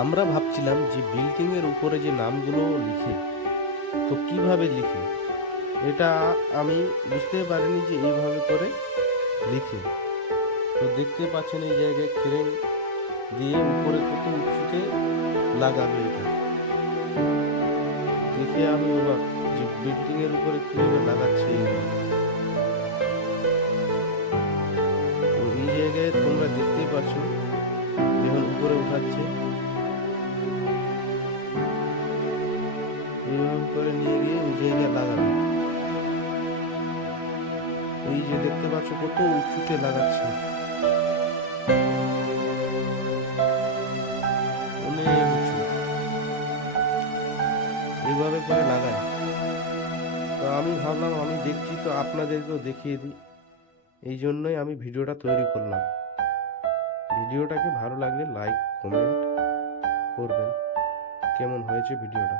আমরা ভাবছিলাম যে বিল্ডিং এর উপরে যে নামগুলো লিখে, তো কিভাবে লিখে এটা আমি বুঝতে পারিনি যে এইভাবে করে লিখে। তো দেখতে পাচ্ছেন এই জায়গায় ক্রেন দিয়ে উপরে কত উঁচুতে লাগাবে এটা। দেখে আমি অবাক যে বিল্ডিং এর উপরে কিভাবে লাগাচ্ছে এগুলো। তো এই জায়গায় তোমরা দেখতেই পাচ্ছ যখন উপরে উঠাচ্ছে এইভাবে করে নিয়ে গিয়ে ওই জায়গায় লাগাবে। এই যে দেখতে পাচ্ছ কত উঁচুতে লাগাচ্ছে, অনেক উঁচু এইভাবে করে লাগায়। তো আমি ভাবলাম আমি দেখছি তো আপনাদেরকেও দেখিয়ে দিই, এই জন্যই আমি ভিডিওটা তৈরি করলাম। ভিডিওটাকে ভালো লাগলে লাইক কমেন্ট করবেন। কেমন হয়েছে ভিডিওটা?